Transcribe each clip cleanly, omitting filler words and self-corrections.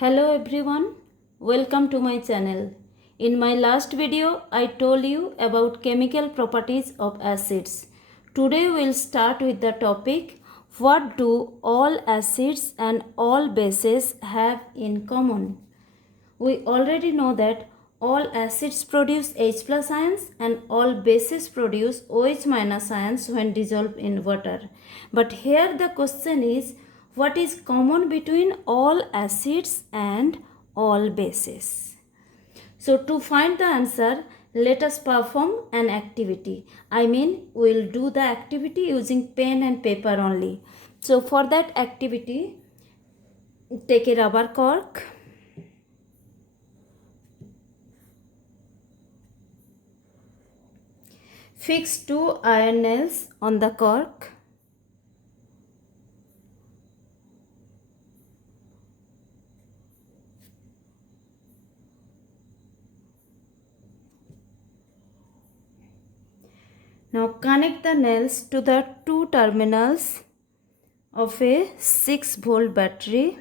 Hello everyone, welcome to my channel. In my last video, I told you about chemical properties of acids. Today we'll start with the topic, what do all acids and all bases have in common? We already know that all acids produce H plus ions and all bases produce OH minus ions when dissolved in water. But here the question is, what is common between all acids and all bases? So to find the answer, let us perform an activity. We'll do the activity using pen and paper only. So for that activity, take a rubber cork. Fix 2 iron nails on the cork. Now connect the nails to the two terminals of a 6-volt battery.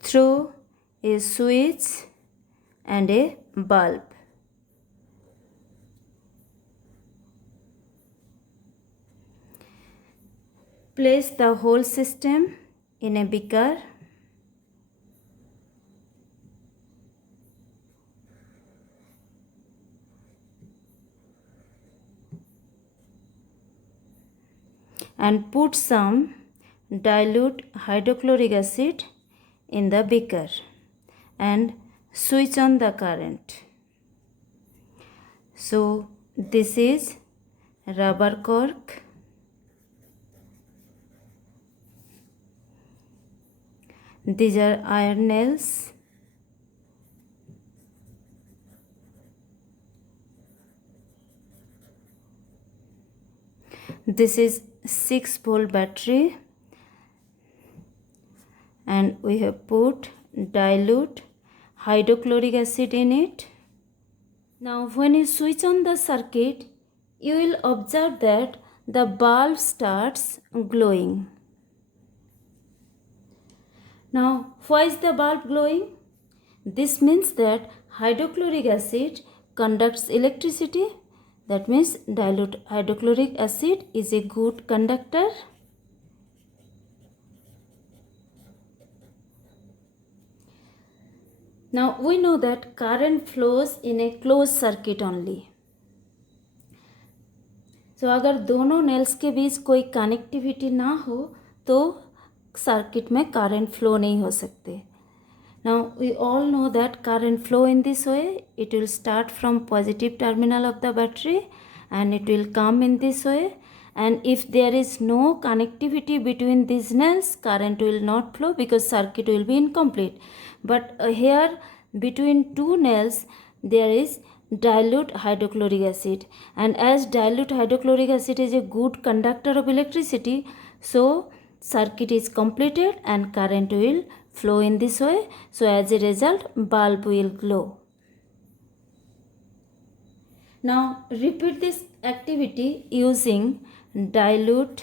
Through a switch and a bulb. Place the whole system in a beaker. And put some dilute hydrochloric acid in the beaker and switch on the current. So this is rubber cork. These are iron nails. This is 6-volt battery and we have put dilute hydrochloric acid in it. Now when you switch on the circuit, you will observe that the bulb starts glowing. Now why is the bulb glowing? This means that hydrochloric acid conducts electricity. That means dilute hydrochloric acid is a good conductor. Now we know that current flows in a closed circuit only. So अगर दोनों nails के बीच कोई connectivity ना हो तो circuit में current flow नहीं हो सकते. Now we all know that current flow in this way. It will start from positive terminal of the battery and it will come in this way. And if there is no connectivity between these nails, current will not flow because circuit will be incomplete. But here between two nails there is dilute hydrochloric acid, and as dilute hydrochloric acid is a good conductor of electricity, so circuit is completed and current will flow in this way. So as a result, bulb will glow. Now repeat this activity using dilute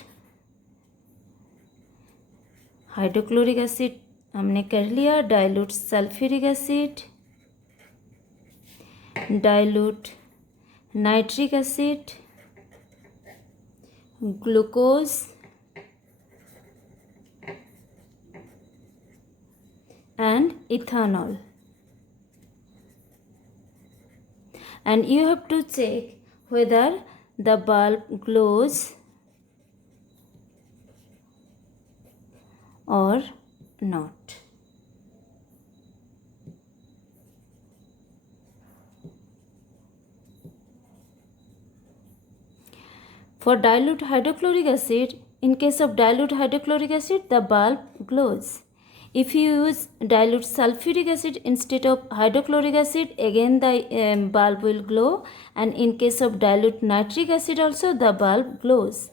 hydrochloric acid हमने कर लिया, dilute sulphuric acid, dilute nitric acid, glucose and ethanol, and you have to check whether the bulb glows or not. For dilute hydrochloric acid, in case of dilute hydrochloric acid, the bulb glows. If you use dilute sulfuric acid instead of hydrochloric acid, again the bulb will glow, and in case of dilute nitric acid also the bulb glows.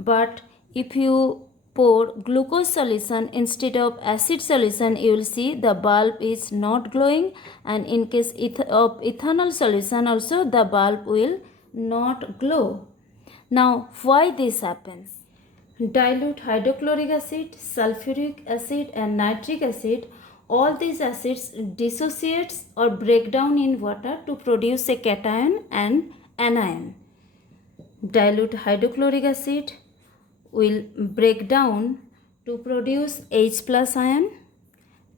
But if you pour glucose solution instead of acid solution, you will see the bulb is not glowing, and in case of ethanol solution also the bulb will not glow. Now, why this happens? Dilute hydrochloric acid, sulfuric acid and nitric acid, all these acids dissociates or break down in water to produce a cation and anion. Dilute hydrochloric acid will break down to produce H plus ion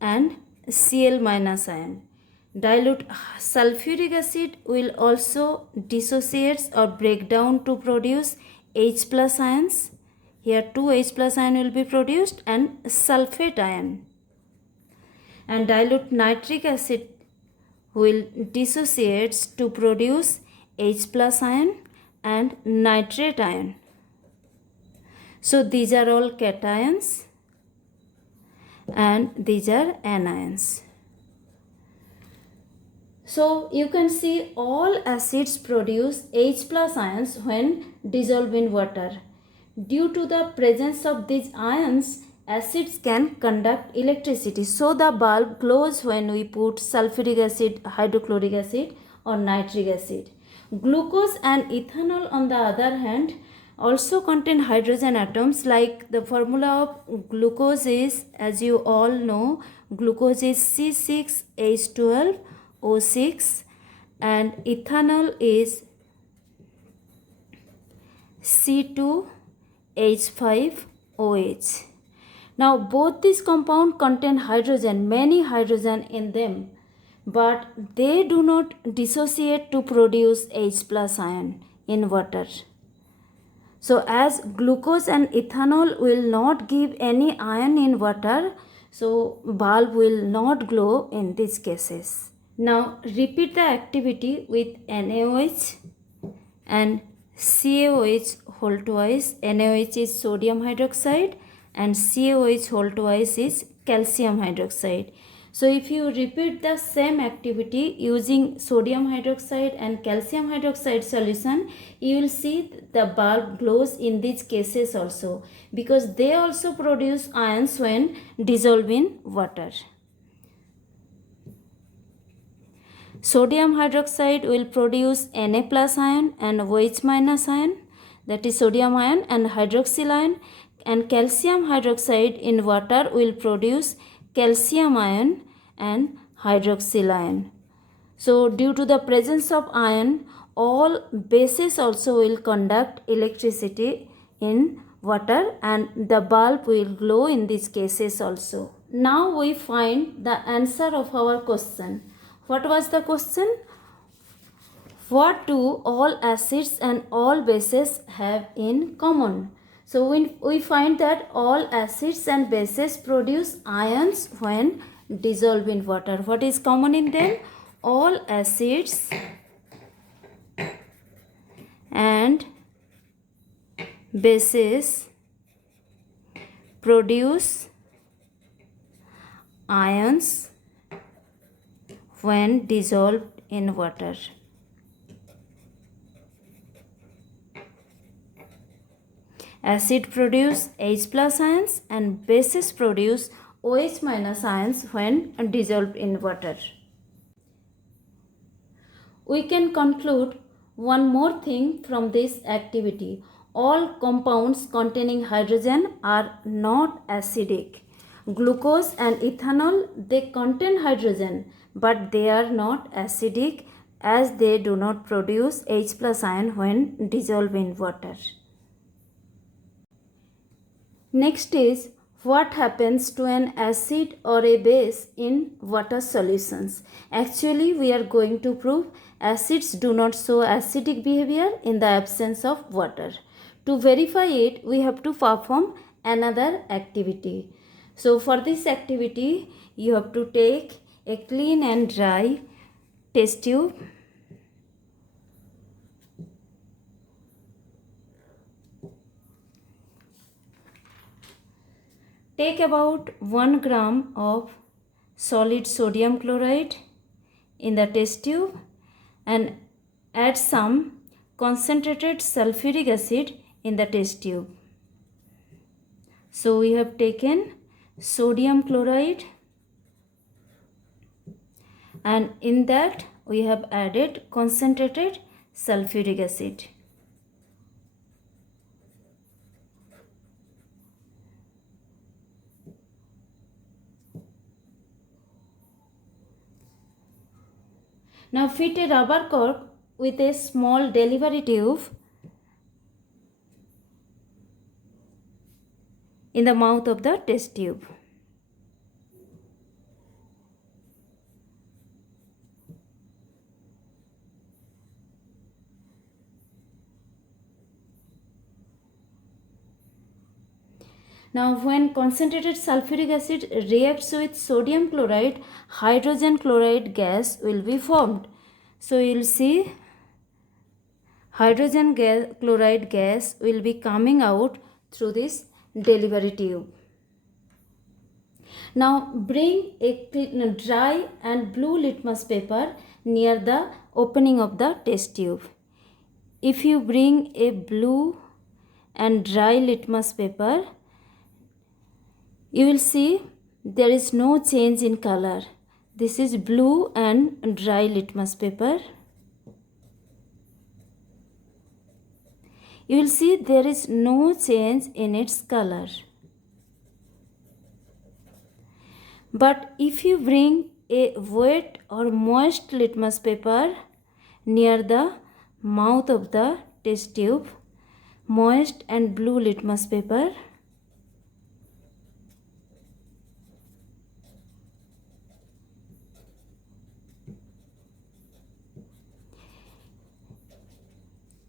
and Cl minus ion. Dilute sulfuric acid will also dissociate or break down to produce H plus ions. Here 2 H plus ion will be produced and sulfate ion. And dilute nitric acid will dissociate to produce H plus ion and nitrate ion. So these are all cations and these are anions. So you can see all acids produce H plus ions when dissolved in water. Due to the presence of these ions, acids can conduct electricity. So the bulb glows when we put sulfuric acid, hydrochloric acid or nitric acid. Glucose and ethanol on the other hand also contain hydrogen atoms. Like the formula of glucose is, as you all know, glucose is C6H12O6 and ethanol is C2H5OH. Now both these compounds contain hydrogen, many hydrogen in them, but they do not dissociate to produce H plus ion in water. So as glucose and ethanol will not give any ion in water, so bulb will not glow in these cases. Now repeat the activity with NaOH and CaOH whole twice. NaOH is sodium hydroxide and CaOH whole twice is calcium hydroxide. So if you repeat the same activity using sodium hydroxide and calcium hydroxide solution, you will see the bulb glows in these cases also, because they also produce ions when dissolved in water. Sodium hydroxide will produce Na plus ion and OH minus ion, that is sodium ion and hydroxyl ion, and calcium hydroxide in water will produce calcium ion and hydroxyl ion. So due to the presence of ion, all bases also will conduct electricity in water and the bulb will glow in these cases also. Now we find the answer of our question. What was the question? What do all acids and all bases have in common? So we find that all acids and bases produce ions when dissolved in water. What is common in them? All acids and bases produce ions when dissolved in water. Acid produce H plus ions and bases produce OH minus ions when dissolved in water. We can conclude one more thing from this activity. All compounds containing hydrogen are not acidic. Glucose and ethanol, they contain hydrogen, but they are not acidic as they do not produce H plus ion when dissolved in water. Next is, what happens to an acid or a base in water solutions? Actually, we are going to prove acids do not show acidic behavior in the absence of water. To verify it, we have to perform another activity. So for this activity, you have to take a clean and dry test tube. Take about 1 gram of solid sodium chloride in the test tube and add some concentrated sulfuric acid in the test tube. So we have taken sodium chloride and in that we have added concentrated sulfuric acid. Now fit a rubber cork with a small delivery tube in the mouth of the test tube. Now when concentrated sulfuric acid reacts with sodium chloride, hydrogen chloride gas will be formed. So you will see hydrogen chloride gas will be coming out through this delivery tube. Now bring a dry and blue litmus paper near the opening of the test tube. If you bring a blue and dry litmus paper, you will see there is no change in color. This is blue and dry litmus paper. You will see there is no change in its color. But if you bring a wet or moist litmus paper near the mouth of the test tube, moist and blue litmus paper,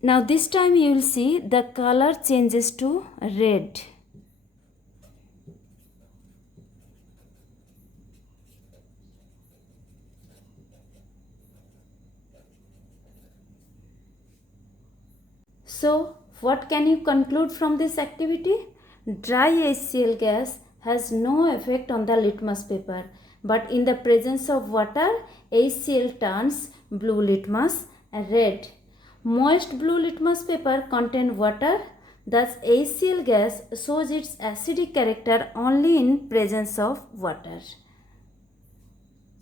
now this time you will see the color changes to red. So what can you conclude from this activity? Dry HCl gas has no effect on the litmus paper, but in the presence of water, HCl turns blue litmus red. Moist blue litmus paper contains water, thus HCl gas shows its acidic character only in presence of water.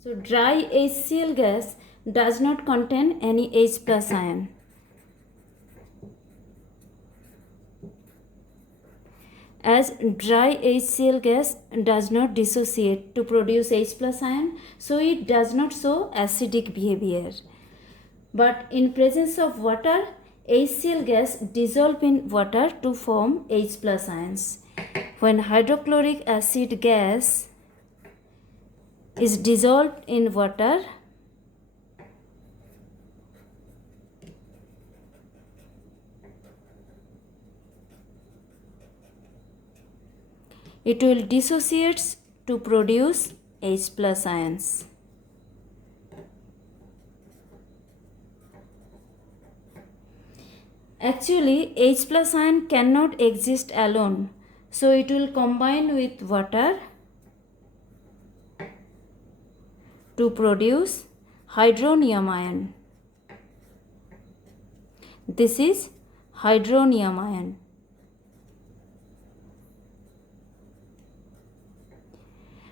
So dry HCl gas does not contain any H plus ion. As dry HCl gas does not dissociate to produce H plus ion, so it does not show acidic behavior. But in presence of water, HCl gas dissolves in water to form H plus ions. When hydrochloric acid gas is dissolved in water, it will dissociate to produce H plus ions. Actually, H plus ion cannot exist alone, so it will combine with water to produce hydronium ion. This is hydronium ion.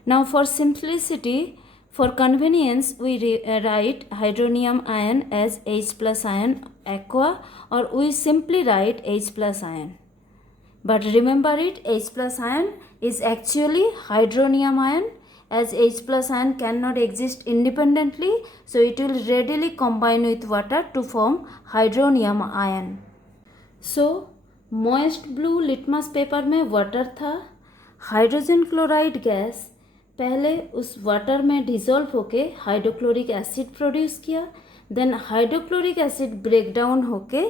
Now for simplicity, for convenience, we write hydronium ion as H plus ion aqua, or we simply write H plus ion. But remember it, H plus ion is actually hydronium ion, as H plus ion cannot exist independently, so it will readily combine with water to form hydronium ion. So moist blue litmus paper में water था, hydrogen chloride gas पहले उस water में dissolve होके hydrochloric acid produce किया, then hydrochloric acid break down होके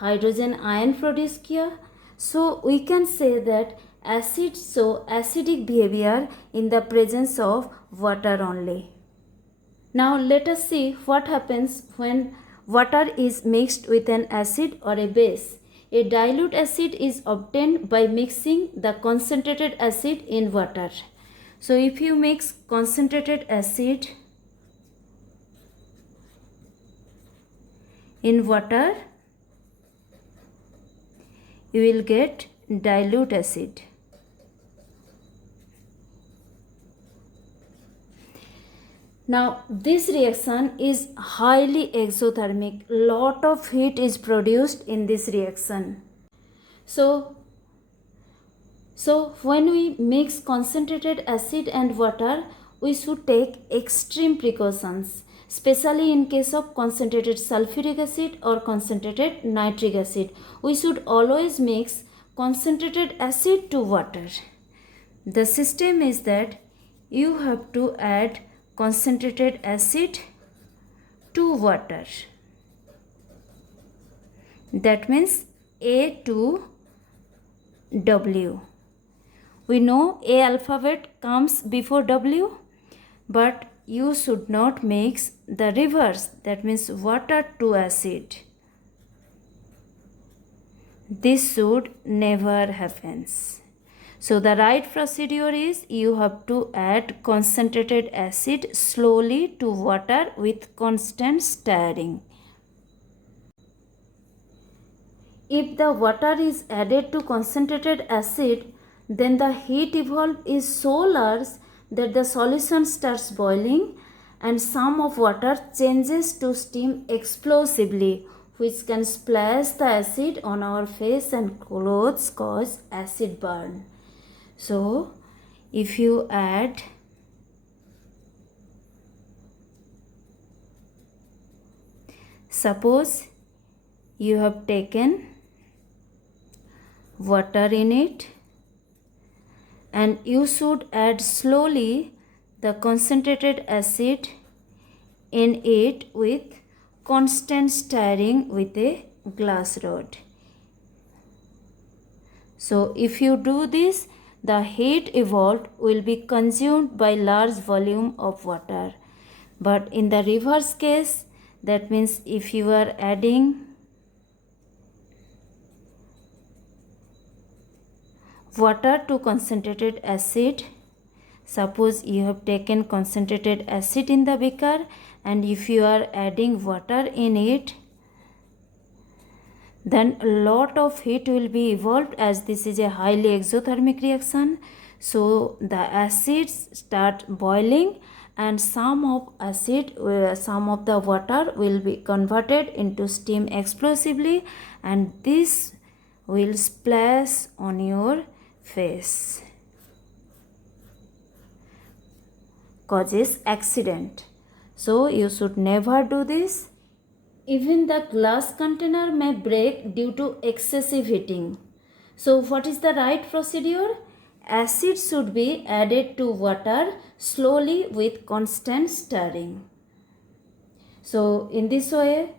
hydrogen ion produce किया. So we can say that acid show acidic behavior in the presence of water only. Now let us see what happens when water is mixed with an acid or a base. A dilute acid is obtained by mixing the concentrated acid in water. So if you mix concentrated acid in water, you will get dilute acid. Now this reaction is highly exothermic. Lot of heat is produced in this reaction. So when we mix concentrated acid and water, we should take extreme precautions, especially in case of concentrated sulfuric acid or concentrated nitric acid. We should always mix concentrated acid to water. The system is that you have to add concentrated acid to water. That means A to W. We know A alphabet comes before W, but you should not mix the reverse, that means water to acid. This should never happens. So the right procedure is you have to add concentrated acid slowly to water with constant stirring. If the water is added to concentrated acid, then the heat evolved is so large that the solution starts boiling and some of water changes to steam explosively, which can splash the acid on our face and clothes, cause acid burn. So if you add suppose you have taken water in it, and you should add slowly the concentrated acid in it with constant stirring with a glass rod. So if you do this, the heat evolved will be consumed by large volume of water. But in the reverse case, that means if you are adding water to concentrated acid, suppose you have taken concentrated acid in the beaker, and if you are adding water in it, then a lot of heat will be evolved, as this is a highly exothermic reaction. So the acids start boiling and some of the water will be converted into steam explosively, and this will splash on your face, causes accident. So you should never do this. Even the glass container may break due to excessive heating. So what is the right procedure? Acid should be added to water slowly with constant stirring. So in this way,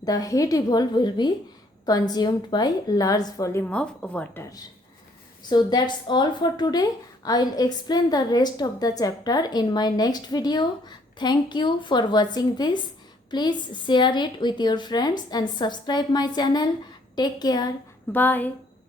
the heat evolved will be consumed by large volume of water. So that's all for today. I'll explain the rest of the chapter in my next video. Thank you for watching this. Please share it with your friends and subscribe my channel. Take care. Bye.